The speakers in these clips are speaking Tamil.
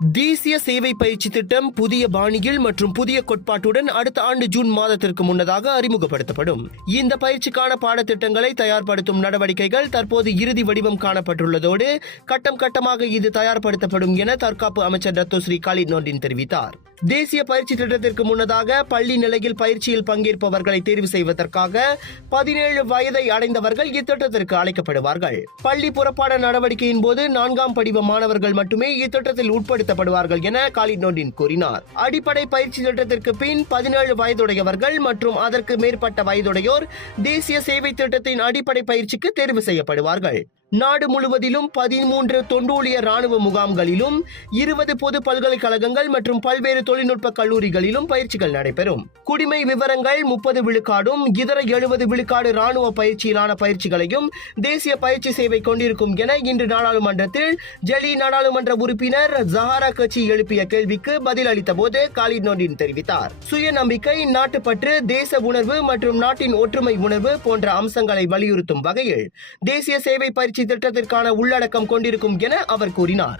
தேசிய சேவை பயிற்சி திட்டம் புதிய பாணியில் மற்றும் புதிய கோட்பாட்டுடன் அடுத்த ஆண்டு ஜூன் மாதத்திற்கு முன்னதாக அறிமுகப்படுத்தப்படும். இந்த பயிற்சிக்கான பாடத்திட்டங்களை தயார்படுத்தும் நடவடிக்கைகள் தற்போது இறுதி வடிவம் காணப்பட்டுள்ளதோடு கட்டம் கட்டமாக இது தயார்படுத்தப்படும் என தற்காப்பு அமைச்சர் டத்தோஸ்ரீ காலித் நோர்டின் தெரிவித்தார். தேசிய பயிற்சி திட்டத்திற்கு முன்னதாக பள்ளி நிலையில் பயிற்சியில் பங்கேற்பவர்களை தேர்வு செய்வதற்காக 17 வயதை அடைந்தவர்கள் இத்திட்டத்திற்கு அழைக்கப்படுவார்கள். பள்ளி புறப்பாட நடவடிக்கையின் போது 4ஆம் படிவ மாணவர்கள் மட்டுமே இத்திட்டத்தில் உட்படுத்தப்படுவார்கள் என காலித் நோர்டின் கூறினார். அடிப்படை பயிற்சி திட்டத்திற்கு பின் 17 வயதுடையவர்கள் மற்றும் அதற்கு மேற்பட்ட வயதுடையோர் தேசிய சேவை திட்டத்தின் அடிப்படை பயிற்சிக்கு தேர்வு செய்யப்படுவார்கள். நாடு முழுவதிலும் 13 தொண்டூழியர் ராணுவ முகாம்களிலும் 20 பொது பல்கலைக்கழகங்கள் மற்றும் பல்வேறு தொழில்நுட்ப கல்லூரிகளிலும் பயிற்சிகள் நடைபெறும். குடிமை விவரங்கள் 30 விழுக்காடும் இதர 70 விழுக்காடு ராணுவ பயிற்சியிலான பயிற்சிகளையும் தேசிய பயிற்சி சேவை கொண்டிருக்கும் என இன்று நாடாளுமன்றத்தில் ஜலி நாடாளுமன்ற உறுப்பினர் ஜஹாரா கட்சி எழுப்பிய கேள்விக்கு பதில் அளித்த போது காலித் நோர்டின் தெரிவித்தார். சுயநம்பிக்கை, நாட்டுப்பற்று, தேச உணர்வு மற்றும் நாட்டின் ஒற்றுமை உணர்வு போன்ற அம்சங்களை வலியுறுத்தும் வகையில் தேசிய சேவை பயிற்சி திட்டத்திற்கான உள்ளடக்கம் கொண்டிருக்கும் என அவர் கூறினார்.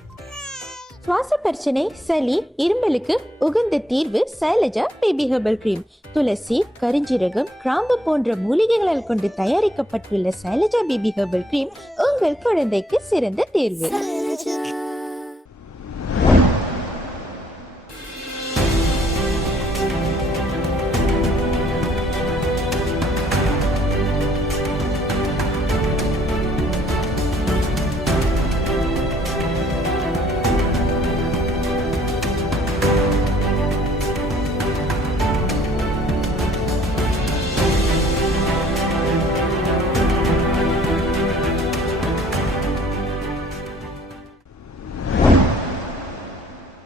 சுவாச பிரச்சனை, சளி, இருமலுக்கு உகந்த தீர்வு சைலஜா பேபி ஹெர்பல் கிரீம். துளசி, கரிஞ்சீரகம், கிராம்பு போன்ற மூலிகைகளால் கொண்டு தயாரிக்கப்பட்டுள்ள சைலஜா பேபி ஹெர்பல் கிரீம் உங்கள் குழந்தைக்கு சிறந்த தேர்வு.